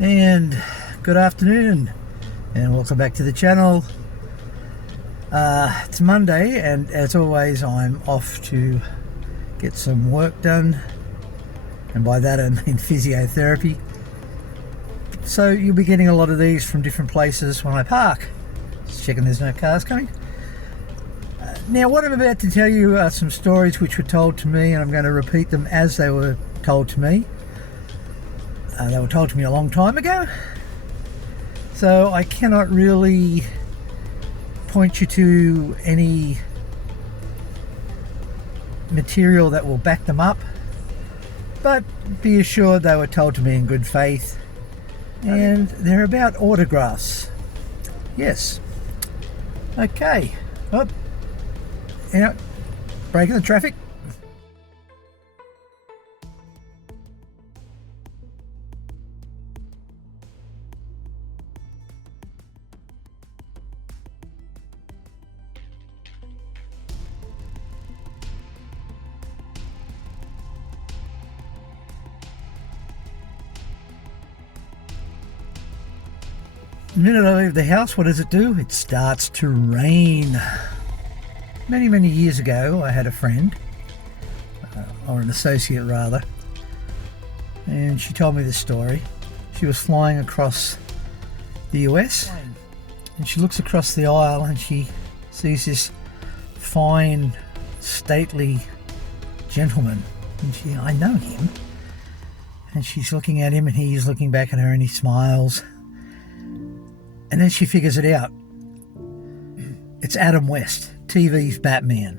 And good afternoon and welcome back to the channel. It's Monday and as always I'm off to get some work done, and by that I mean physiotherapy. So you'll be getting a lot of these from different places when I park. Just checking there's no cars coming. Now what I'm about to tell you are some stories which were told to me, and I'm going to repeat them as they were told to me. They were told to me a long time ago, so I cannot really point you to any material that will back them up, but be assured they were told to me in good faith, and they're about autographs. Yes. Okay. Oh, breaking the traffic. The minute I leave the house, what does it do? It starts to rain. Many years ago, I had a friend, or an associate rather, and she told me this story. She was flying across the US, and she looks across the aisle and she sees this fine, stately gentleman. And I know him. And she's looking at him and he's looking back at her and he smiles. And then she figures it out. It's Adam West, TV's Batman.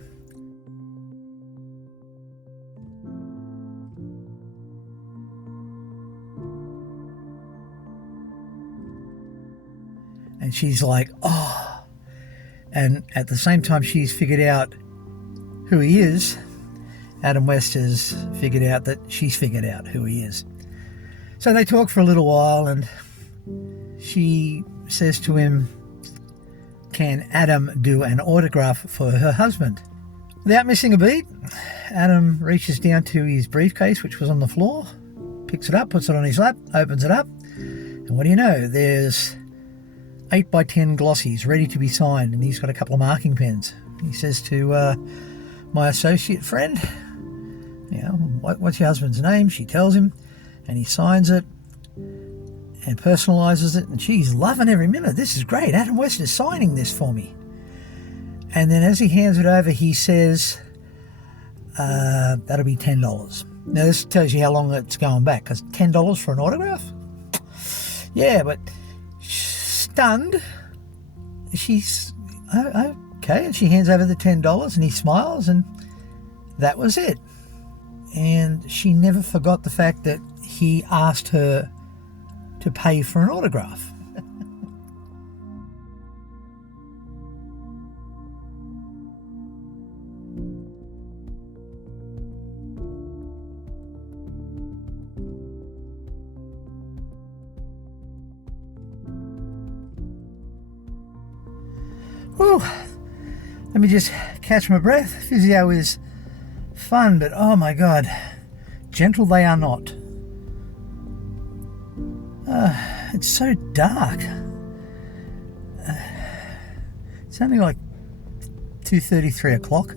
And she's like, oh. And at the same time she's figured out who he is, Adam West has figured out that she's figured out who he is. So they talk for a little while and she says to him, can Adam do an autograph for her husband? Without missing a beat, Adam reaches down to his briefcase, which was on the floor, picks it up, puts it on his lap, opens it up, and what do you know, there's 8x10 glossies ready to be signed, and he's got a couple of marking pens. He says to my associate friend, what's your husband's name? She tells him, and he signs it and personalises it, and she's loving every minute. This is great. Adam West is signing this for me. And then as he hands it over, he says, that'll be $10. Now this tells you how long it's going back, because $10 for an autograph? Yeah, but stunned, she's, okay, and she hands over the $10 and he smiles, and that was it. And she never forgot the fact that he asked her to pay for an autograph. Whew. Let me just catch my breath. Physio is fun, but oh my God, gentle they are not. It's so dark. It's only like 2:33 o'clock,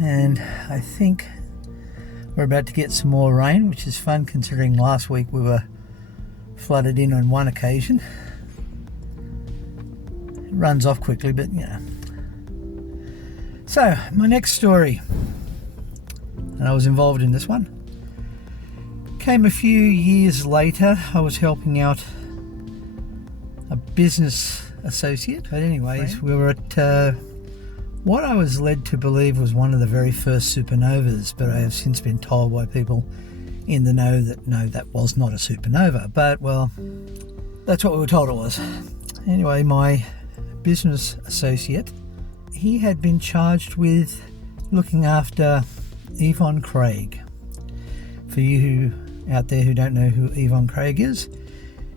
and I think we're about to get some more rain, which is fun considering last week we were flooded in on one occasion. It runs off quickly, but So, my next story, and I was involved in this one, came a few years later. I was helping out a business associate, but anyways, we were at what I was led to believe was one of the very first supernovas, but I have since been told by people in the know that no, that was not a supernova, but well, that's what we were told it was. Anyway, my business associate, he had been charged with looking after Yvonne Craig. For you out there who don't know who Yvonne Craig is,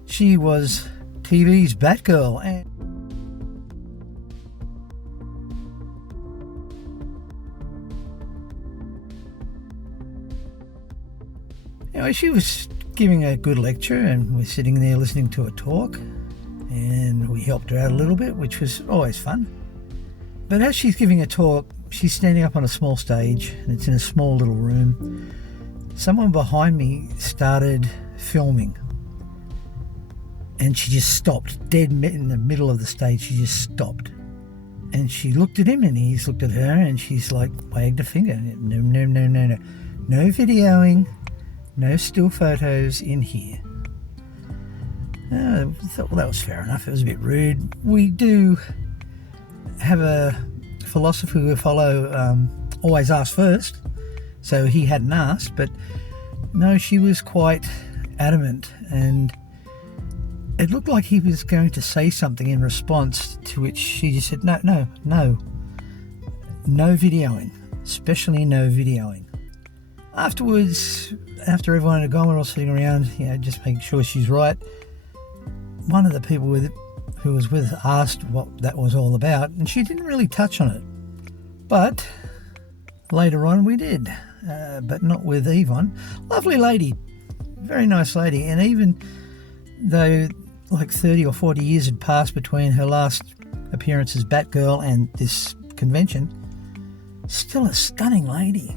she was TV's Batgirl, and anyway, she was giving a good lecture, and we're sitting there listening to her talk, and we helped her out a little bit, which was always fun. But as she's giving a talk, she's standing up on a small stage, and it's in a small little room. Someone behind me started filming, and she just stopped, dead in the middle of the stage. She just stopped. And she looked at him, and he's looked at her, and she's like wagged a finger. No, no, no, no, no. No videoing, no still photos in here. I thought, well, that was fair enough. It was a bit rude. We do have a philosophy we follow, always ask first. So he hadn't asked, but no, she was quite adamant, and it looked like he was going to say something in response, to which she just said, no videoing, especially no videoing. Afterwards, after everyone had gone, we're all sitting around, just making sure she's right. One of the people who was with us asked what that was all about, and she didn't really touch on it. But later on we did, but not with Yvonne. Lovely lady, very nice lady, and even though like 30 or 40 years had passed between her last appearance as Batgirl and this convention, still a stunning lady.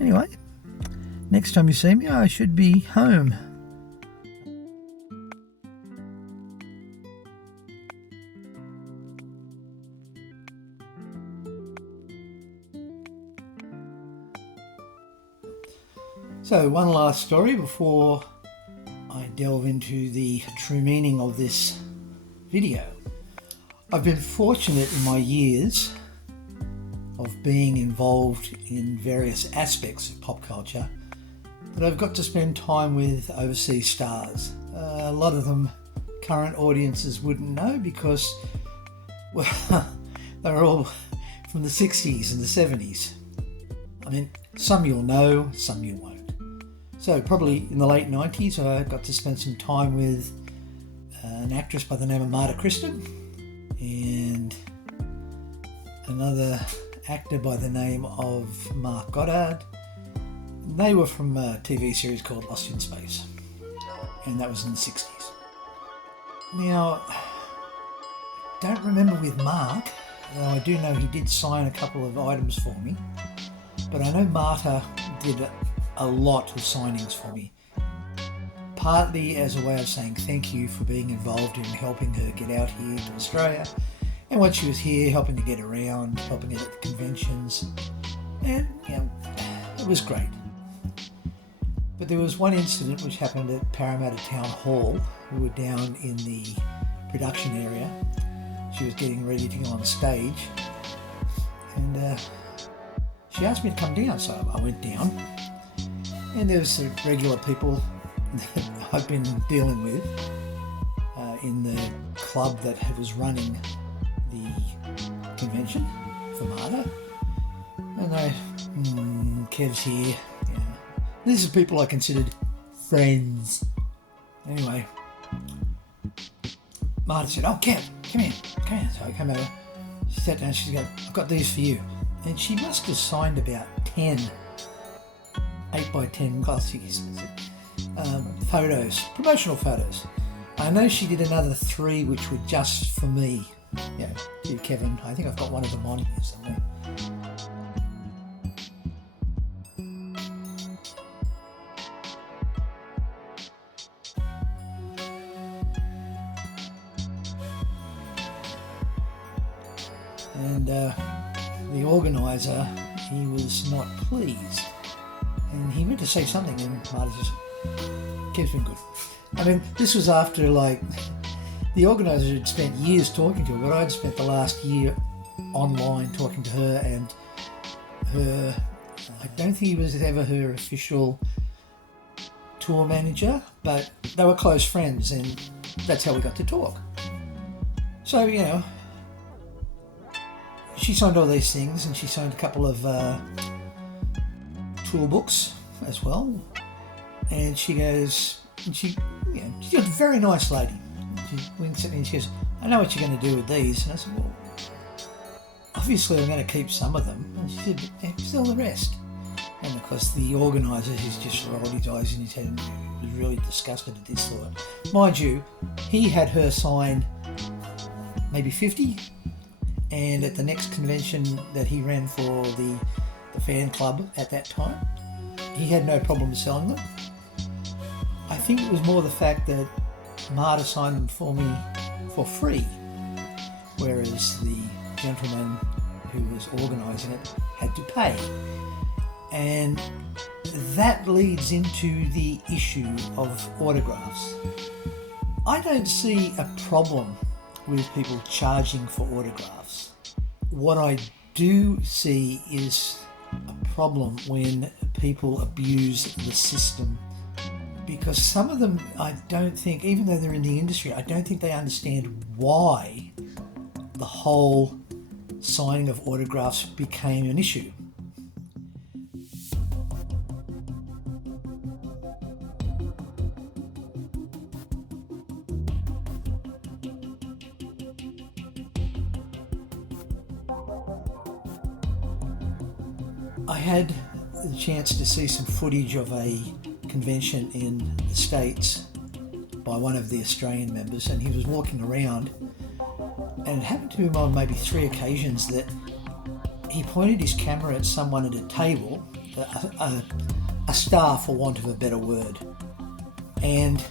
Anyway, next time you see me, I should be home. So one last story before I delve into the true meaning of this video. I've been fortunate in my years of being involved in various aspects of pop culture that I've got to spend time with overseas stars. A lot of them current audiences wouldn't know because, well, they were all from the 60s and the 70s. I mean, some you'll know, some you won't. So probably in the late 90s, I got to spend some time with an actress by the name of Marta Kristen and another actor by the name of Mark Goddard. They were from a TV series called Lost in Space, and that was in the 60s. Now, I don't remember with Mark, though I do know he did sign a couple of items for me, but I know Marta did a lot of signings for me, partly as a way of saying thank you for being involved in helping her get out here to Australia, and once she was here, helping to get around, helping her at the conventions, and it was great. But there was one incident which happened at Parramatta Town Hall. We were down in the production area. She was getting ready to go on stage, and she asked me to come down, so I went down. And there was some regular people that I've been dealing with in the club that was running the convention for Marta. And they, Kev's here. These are people I considered friends. Anyway, Marta said, "Oh, Kev, come here. So I came over. She sat down. She said, "I've got these for you." And she must have signed about 10 8x10 glossies, photos, promotional photos. I know she did another 3 which were just for me. Dear Kevin, I think I've got one of them on here somewhere. And the organiser, he was not pleased. And he went to say something, and Marta just, Kev's been good. I mean, this was after, the organiser had spent years talking to her, but I'd spent the last year online talking to her, and I don't think he was ever her official tour manager, but they were close friends, and that's how we got to talk. So, she signed all these things, and she signed a couple of tour books as well, and she goes, and she's a very nice lady. She winks at me and she goes, "I know what you're going to do with these." And I said, "Well, obviously I'm going to keep some of them." And she said, "Yeah, still the rest." And of course the organiser, who's just rolled his eyes in his head and was really disgusted at this thought. Mind you, he had her sign maybe 50, and at the next convention that he ran for the fan club at that time, he had no problem selling them. I think it was more the fact that Marta signed them for me for free, whereas the gentleman who was organising it had to pay. And that leads into the issue of autographs. I don't see a problem with people charging for autographs. What I do see is a problem when people abuse the system, because some of them, I don't think, even though they're in the industry, I don't think they understand why the whole signing of autographs became an issue. I had the chance to see some footage of a convention in the States by one of the Australian members, and he was walking around, and it happened to him on maybe 3 occasions that he pointed his camera at someone at a table, a star for want of a better word, and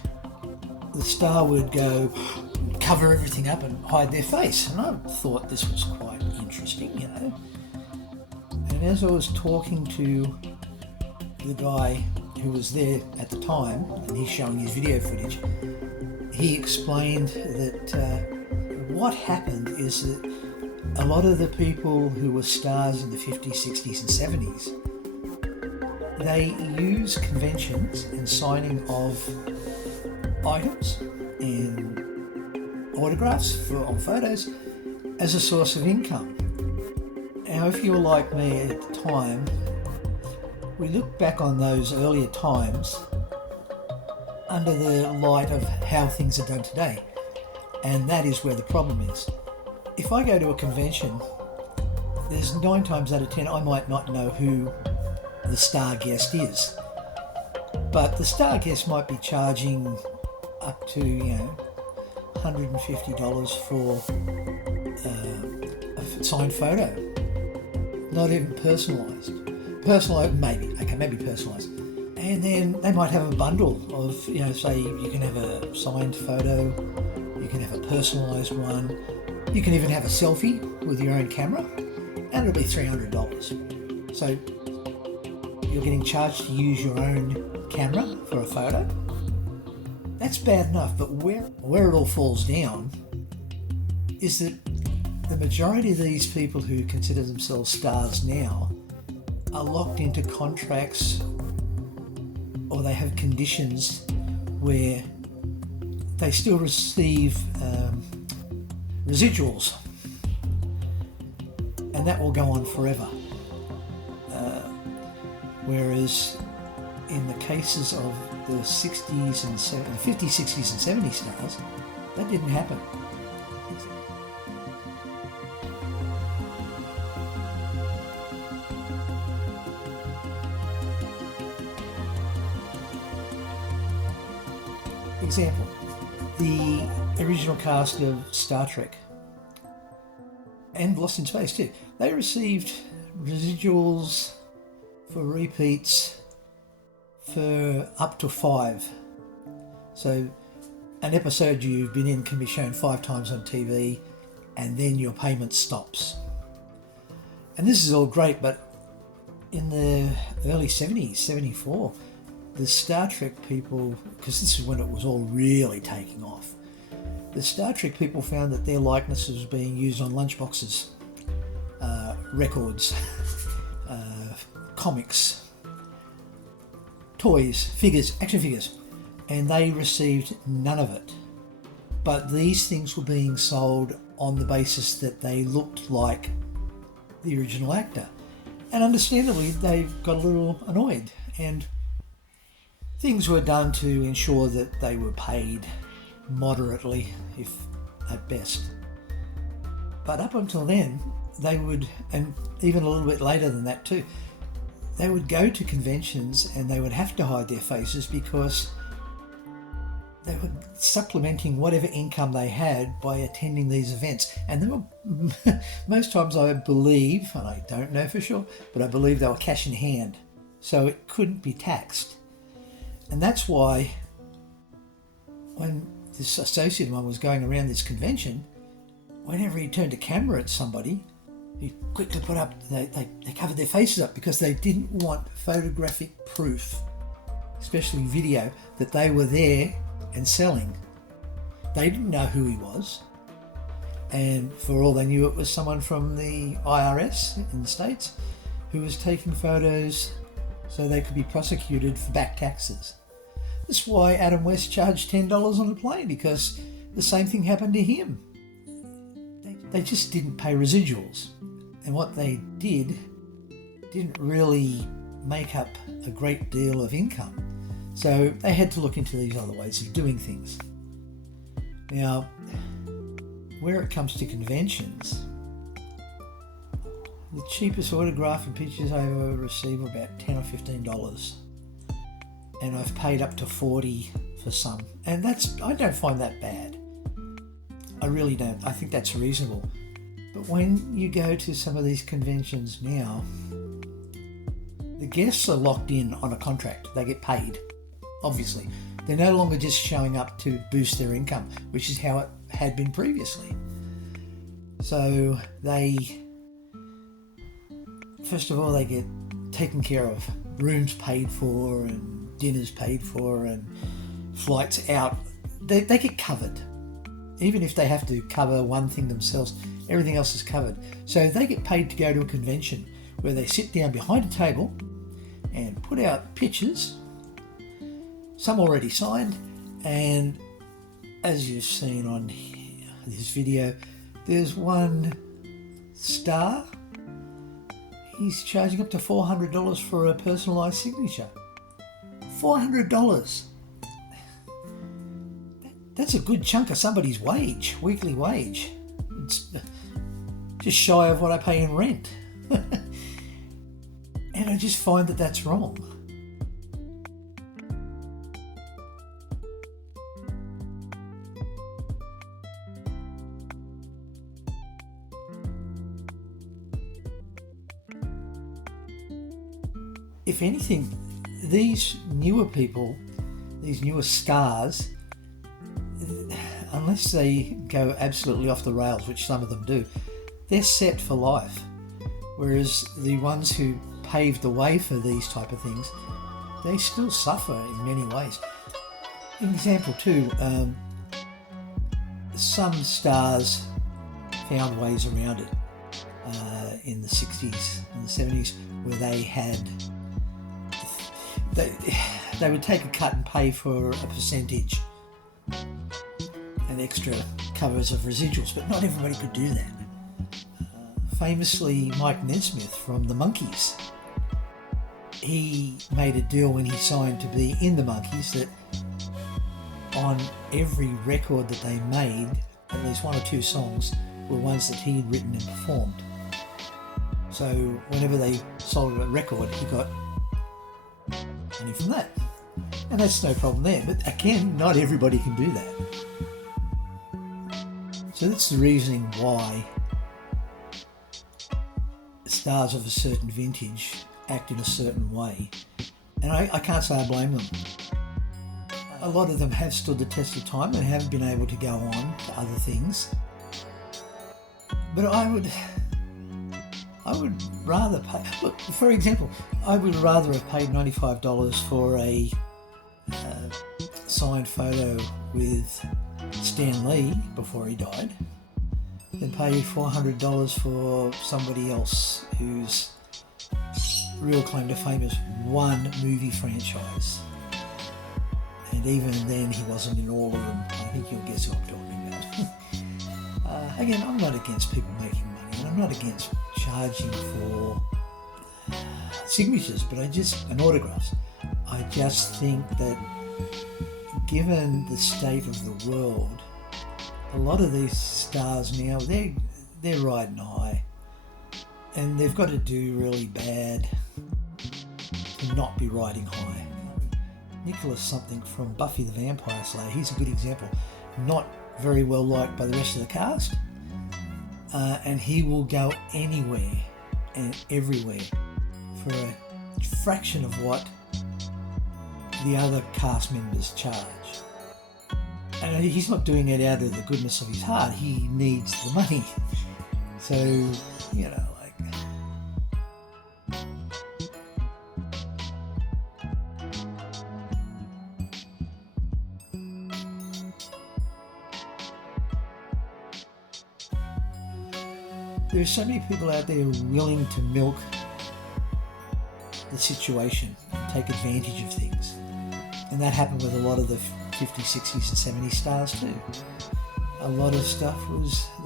the star would go cover everything up and hide their face. And I thought this was quite interesting, you know. And as I was talking to the guy who was there at the time, and he's showing his video footage, he explained that what happened is that a lot of the people who were stars in the 50s, 60s and 70s, they use conventions and signing of items and autographs on photos as a source of income. Now, if you were like me at the time, we look back on those earlier times under the light of how things are done today, and that is where the problem is. If I go to a convention, there's 9 times out of 10 I might not know who the star guest is, but the star guest might be charging up to $150 for a signed photo. Not even personalised. Personalised, maybe personalised. And then they might have a bundle of, say you can have a signed photo, you can have a personalised one, you can even have a selfie with your own camera, and it'll be $300. So you're getting charged to use your own camera for a photo. That's bad enough, but where it all falls down is that the majority of these people who consider themselves stars now are locked into contracts, or they have conditions where they still receive residuals, and that will go on forever. Whereas in the cases of the 60s and 50s, 60s and 70s stars, that didn't happen. Example, the original cast of Star Trek and Lost in Space too, they received residuals for repeats for up to 5. So an episode you've been in can be shown 5 times on TV, and then your payment stops. And this is all great, but in the early 70s, 74, the Star Trek people, because this is when it was all really taking off, the Star Trek people found that their likeness was being used on lunchboxes, records, comics, toys, figures, action figures, and they received none of it. But these things were being sold on the basis that they looked like the original actor. And understandably, they got a little annoyed, and things were done to ensure that they were paid moderately, if at best. But up until then, they would, and even a little bit later than that too, they would go to conventions and they would have to hide their faces because they were supplementing whatever income they had by attending these events. And they were, most times I believe, and I don't know for sure, but I believe they were cash in hand. So it couldn't be taxed. And that's why when this associate of mine was going around this convention, whenever he turned a camera at somebody, he quickly put up, they covered their faces up because they didn't want photographic proof, especially video, that they were there and selling. They didn't know who he was, and for all they knew, it was someone from the IRS in the States who was taking photos so they could be prosecuted for back taxes. That's why Adam West charged $10 on a plane, because the same thing happened to him. They just didn't pay residuals, and what they didn't really make up a great deal of income. So they had to look into these other ways of doing things. Now, where it comes to conventions, the cheapest autograph and pictures I ever received were about $10 or $15. And I've paid up to $40 for some. And I don't find that bad. I really don't. I think that's reasonable. But when you go to some of these conventions now, the guests are locked in on a contract. They get paid, obviously. They're no longer just showing up to boost their income, which is how it had been previously. So first of all, they get taken care of. Rooms paid for and dinners paid for and flights out. They get covered. Even if they have to cover one thing themselves, everything else is covered. So they get paid to go to a convention where they sit down behind a table and put out pictures, some already signed, and as you've seen on this video, there's one star. He's charging up to $400 for a personalised signature. $400. That's a good chunk of somebody's wage, weekly wage. It's just shy of what I pay in rent. And I just find that that's wrong. If anything, these newer people, these newer stars, unless they go absolutely off the rails, which some of them do, they're set for life. Whereas the ones who paved the way for these type of things, they still suffer in many ways. An example too, some stars found ways around it in the 60s and the 70s, where they would take a cut and pay for a percentage, an extra covers of residuals, but not everybody could do that. Famously, Mike Nesmith from the Monkees, he made a deal when he signed to be in the Monkees that on every record that they made, at least one or two songs were ones that he'd written and performed. So whenever they sold a record, he got money from that. And that's no problem there. But again, not everybody can do that. So that's the reasoning why stars of a certain vintage act in a certain way. And I can't say I blame them. A lot of them have stood the test of time and have been able to go on to other things. But I would rather pay... Look, for example, I would rather have paid $95 for a signed photo with Stan Lee before he died than pay $400 for somebody else whose real claim to fame is one movie franchise. And even then, he wasn't in all of them. I think you'll guess who I'm talking about. Again, I'm not against people making money, and I'm not against charging for signatures, and autographs. I just think that given the state of the world, a lot of these stars now, they're riding high, and they've got to do really bad to not be riding high. Nicholas something from Buffy the Vampire Slayer, he's a good example. Not very well liked by the rest of the cast, and he will go anywhere and everywhere for a fraction of what the other cast members charge. And he's not doing it out of the goodness of his heart, he needs the money. So, you know, like... There are so many people out there willing to milk the situation and take advantage of things. And that happened with a lot of the 50s, 60s and 70s stars too. A lot of stuff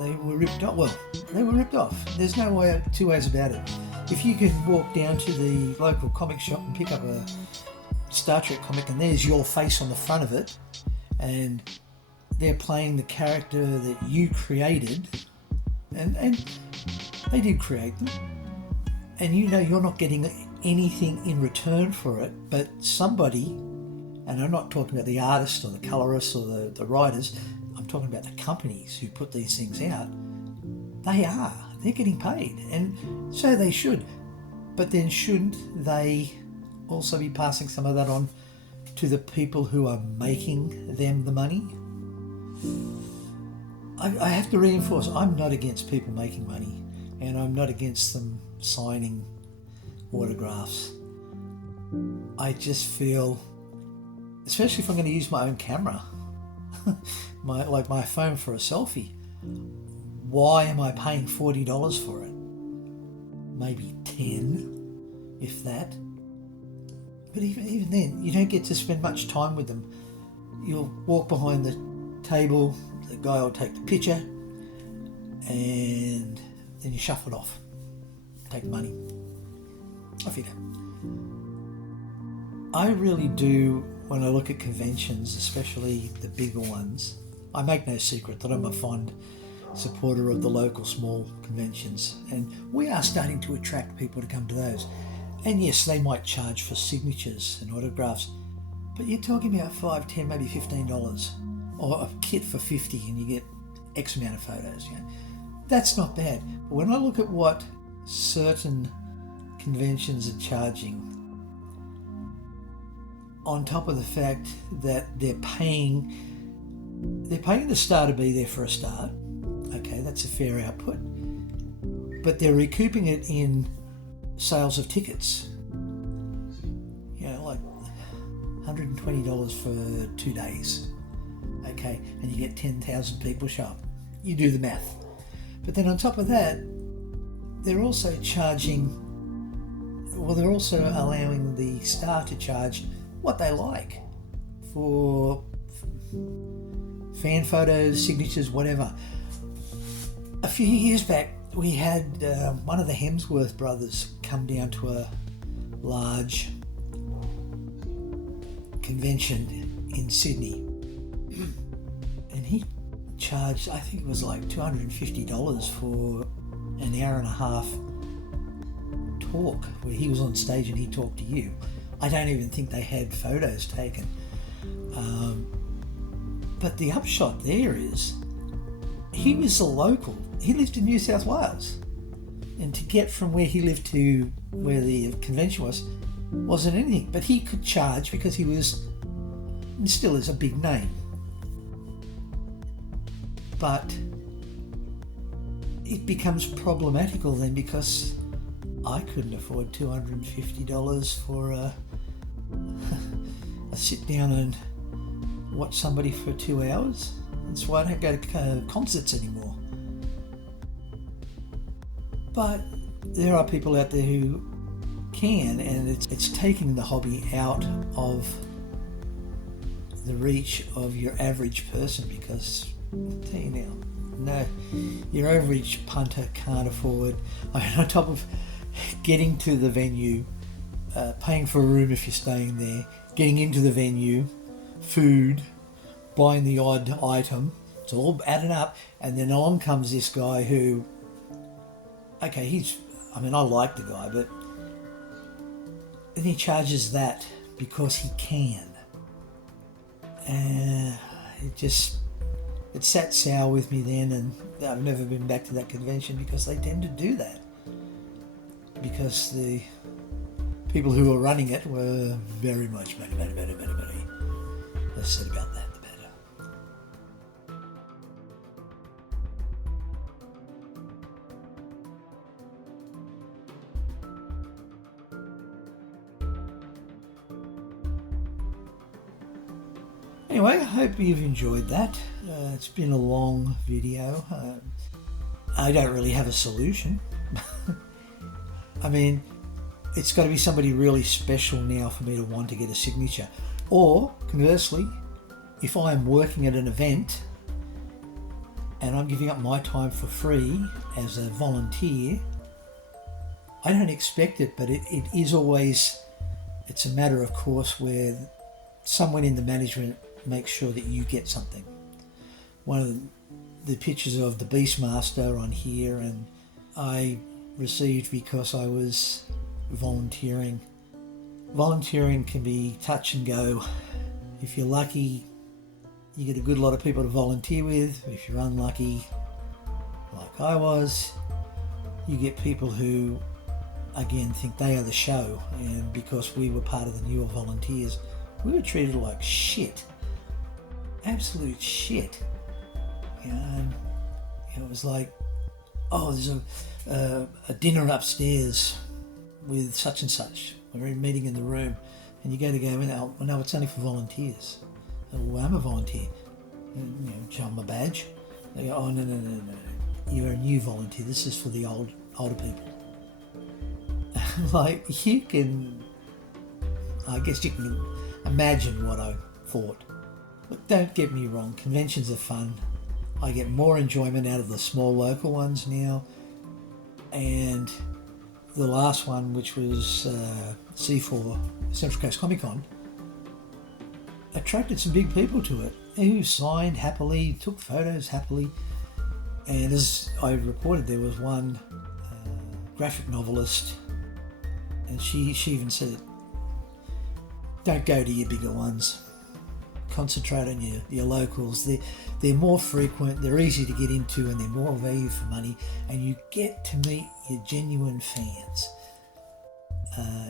they were ripped off. Well, they were ripped off. There's no two ways about it. If you can walk down to the local comic shop and pick up a Star Trek comic and there's your face on the front of it and they're playing the character that you created, and they did create them, and you know you're not getting anything in return for it, but somebody, and I'm not talking about the artists or the colorists or the writers, I'm talking about the companies who put these things out, they're getting paid, and so they should. But then shouldn't they also be passing some of that on to the people who are making them the money? I have to reinforce, I'm not against people making money, and I'm not against them signing autographs. I just feel, especially if I'm going to use my own camera, my phone for a selfie, why am I paying $40 for it? Maybe 10, if that. But even then, you don't get to spend much time with them. You'll walk behind the table, the guy will take the picture, and then you shuffle it off. Take the money. Off you go. I really do, when I look at conventions, especially the bigger ones, I make no secret that I'm a fond supporter of the local small conventions, and we are starting to attract people to come to those. And yes, they might charge for signatures and autographs, but you're talking about $5, $10, maybe $15, or a kit for $50 and you get X amount of photos. You know, that's not bad. But when I look at what certain conventions are charging, on top of the fact that they're paying the star to be there for a start, okay, that's a fair output, but they're recouping it in sales of tickets, you know, like $120 for 2 days, okay, and you get 10,000 people show up. You do the math. But then on top of that, they're also allowing the star to charge what they like for fan photos, signatures, whatever. A few years back, we had one of the Hemsworth brothers come down to a large convention in Sydney, and he charged, I think it was like $250 for an hour and a half talk where he was on stage and he talked to you. I don't even think they had photos taken. But the upshot there is he was a local. He lived in New South Wales. And to get from where he lived to where the convention wasn't anything. But he could charge because he was, and still is, a big name. But it becomes problematical then because I couldn't afford $250 for a sit down and watch somebody for 2 hours. That's why I don't go to concerts anymore. But there are people out there who can, and it's taking the hobby out of the reach of your average person, because I'll tell you now, no, your average punter can't afford, on top of getting to the venue, paying for a room if you're staying there, getting into the venue, food, buying the odd item, it's all added up, and then along comes this guy who, okay, I like the guy, but And he charges that because he can. And it sat sour with me then, and I've never been back to that convention because they tend to do that. Because the people who were running it were very much money. Less said about that, the better. Anyway, I hope you've enjoyed that. It's been a long video. I don't really have a solution. I mean, it's got to be somebody really special now for me to want to get a signature. Or, conversely, if I'm working at an event and I'm giving up my time for free as a volunteer, I don't expect it, but it is always, it's a matter of course where someone in the management makes sure that you get something. One of the pictures of the Beastmaster on here, and I received because I was volunteering. Volunteering can be touch and go. If you're lucky, you get a good lot of people to volunteer with. If you're unlucky, like I was, you get people who, again, think they are the show, and because we were part of the newer volunteers, we were treated like shit. Absolute shit. You know, and it was like, oh, there's a dinner upstairs with such and such. We're in meeting in the room, and you go in. Oh, no, it's only for volunteers. Oh, well, I'm a volunteer. You know, show them a badge. They go, oh no. You're a new volunteer. This is for the older people. Like, I guess you can imagine what I thought. But don't get me wrong, conventions are fun. I get more enjoyment out of the small local ones now. And the last one, which was C4, Central Coast Comic Con, attracted some big people to it who signed happily, took photos happily. And as I reported, there was one graphic novelist, and she even said, don't go to your bigger ones. Concentrate on your locals. They're more frequent, they're easy to get into, and they're more value for money, and you get to meet your genuine fans.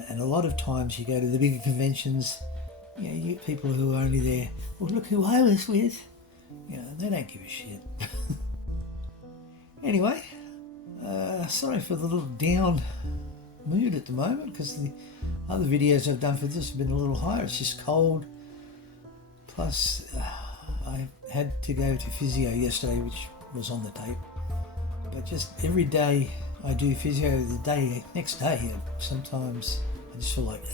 And a lot of times you go to the bigger conventions, you know, you get people who are only there, well, look who I was with. You know, they don't give a shit. Anyway, sorry for the little down mood at the moment, because the other videos I've done for this have been a little higher. It's just cold. Plus, I had to go to physio yesterday, which was on the tape. But just every day I do physio, next day, sometimes I just feel like,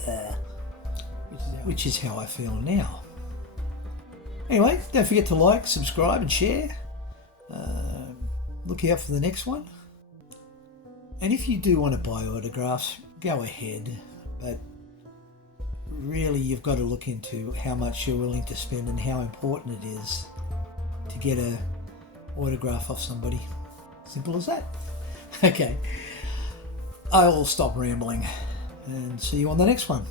which is how I feel now. Anyway, don't forget to like, subscribe and share. Look out for the next one. And if you do want to buy autographs, go ahead. But really, you've got to look into how much you're willing to spend and how important it is to get an autograph off somebody. Simple as that. Okay, I will stop rambling and see you on the next one.